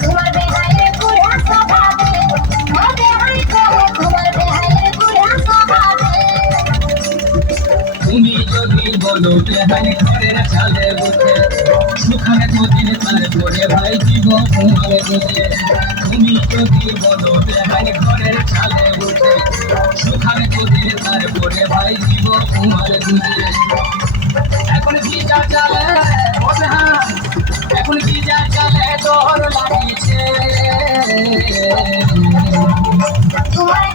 তোমার বেহাইরে বুড়া স্বভাবে ও বেহাই কহে তোমার বেহাইরে বুড়া স্বভাবে তুমি যদি বলো বেহাই ঘরের চালে বসে সুখানে দুদিন তারপরে ভাই দিব তোমার বুঝে তুমি যদি বলো বেহাই ঘরের চালে বসে সুখানে দুদিন তারপরে ভাই দিব তোমার বুঝে এখন কি যা চালে এখন কি যা চালে তোর লাগিছে তোমার